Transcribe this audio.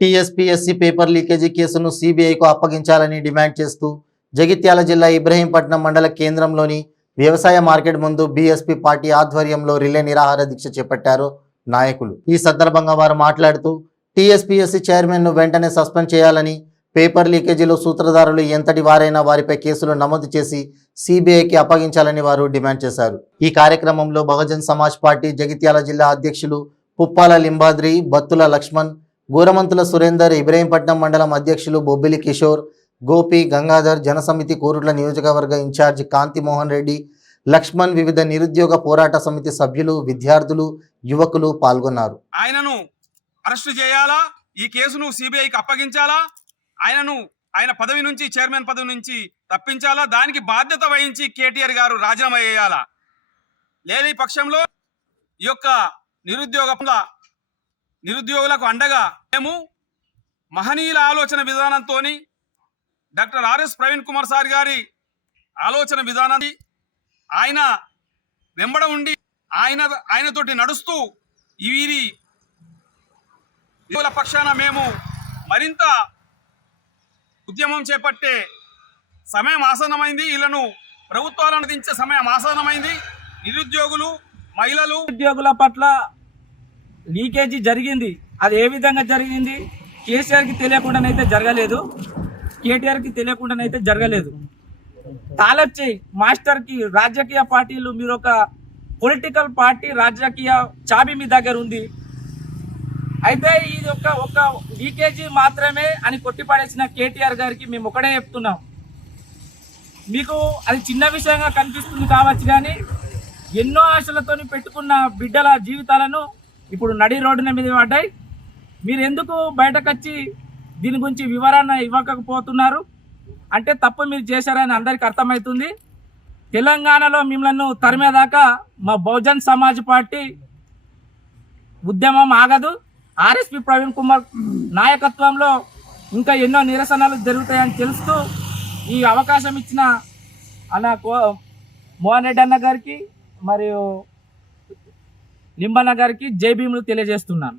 TSPSC paper leakage కేసును సీబీఐకు అప్పగించాలని demand చేస్తూ జగిత్యాల జిల్లా ఇబ్రహీంపట్నం మండల కేంద్రంలోని వ్యవసాయ మార్కెట్ ముందు బీఎస్పీ పార్టీ ఆధ్వర్యంలో రిలే నిరాహార దీక్ష చేపట్టారు నాయకులు. ఈ సందర్భంగా వారు మాట్లాడుతూ టీఎస్పీఎస్సీ చైర్మన్ను వెంటనే సస్పెండ్ చేయాలని, పేపర్ లీకేజీలో సూత్రధారులు ఎంతటి వారైనా వారిపై కేసులు నమోదు చేసి సీబీఐకి అప్పగించాలని వారు డిమాండ్ చేశారు. ఈ కార్యక్రమంలో బహుజన్ సమాజ్ పార్టీ జగిత్యాల జిల్లా అధ్యక్షులు పుప్పాల లింబాద్రి, బత్తుల లక్ష్మణ్, గూరమంతుల సురేందర్, ఇబ్రహీంపట్నం మండలం అధ్యక్షులు బొబ్బిలి కిషోర్, గోపి, గంగాధర్, జనసమితి కోరుట్ల నియోజకవర్గ ఇన్ఛార్జ్ కాంతి మోహన్ రెడ్డి, లక్ష్మణ్, వివిధ నిరుద్యోగ పోరాట సమితి సభ్యులు, విద్యార్థులు, యువకులు పాల్గొన్నారు. ఆయనను అరెస్టు చేయాలా, ఈ కేసును సిబిఐకి అప్పగించాలా, ఆయన పదవి నుంచి, చైర్మన్ పదవి నుంచి తప్పించాలా, దానికి బాధ్యత వహించి కేటీఆర్ గారు రాజీనామా చేయాలా. లేని పక్షంలో ఈ యొక్క నిరుద్యోగులకు అండగా మేము మహనీయుల ఆలోచన విధానంతో doctor RS Praveen Kumar sir గారి ఆలోచన విధానాన్ని ఆయన వెంబడ ఉండి ఆయనతోటి నడుస్తూ వీరి పక్షాన మేము మరింత ఉద్యమం చేపట్టే సమయం ఆసన్నమైంది. వీళ్ళను ప్రభుత్వాలను దించే సమయం ఆసన్నమైంది. నిరుద్యోగులు, మహిళలు, ఉద్యోగుల పట్ల లీకేజీ జరిగింది. అది ఏ విధంగా జరిగింది? కేసీఆర్కి తెలియకుండానైతే జరగలేదు, కేటీఆర్కి తెలియకుండానైతే జరగలేదు. తాలబ్ చేయి మాస్టర్కి రాజకీయ పార్టీలు, మీరు ఒక పొలిటికల్ పార్టీ, రాజకీయ చాబీ మీ దగ్గర ఉంది. అయితే ఇది ఒక లీకేజీ మాత్రమే అని కొట్టిపడేసిన కేటీఆర్ గారికి మేము ఒకటే చెప్తున్నాం, మీకు అది చిన్న విషయంగా కనిపిస్తుంది కావచ్చు, కానీ ఎన్నో ఆశలతో పెట్టుకున్న బిడ్డల జీవితాలను ఇప్పుడు నడి రోడ్డున మీద పడ్డాయి. మీరు ఎందుకు బయటకు వచ్చి దీని గురించి వివరణ ఇవ్వకపోతున్నారు అంటే తప్పు మీరు చేశారని అందరికీ అర్థమవుతుంది. తెలంగాణలో మిమ్మల్ని తరిమేదాకా మా బహుజన్ సమాజ్ పార్టీ ఉద్యమం ఆగదు. ఆర్ఎస్పీ ప్రవీణ్ కుమార్ నాయకత్వంలో ఇంకా ఎన్నో నిరసనలు జరుగుతాయని తెలుస్తూ ఈ అవకాశం ఇచ్చిన అన్న మోహన్ రెడ్డి అన్న గారికి మరియు లింబన్న గారికి జై భీములు తెలియజేస్తున్నాను.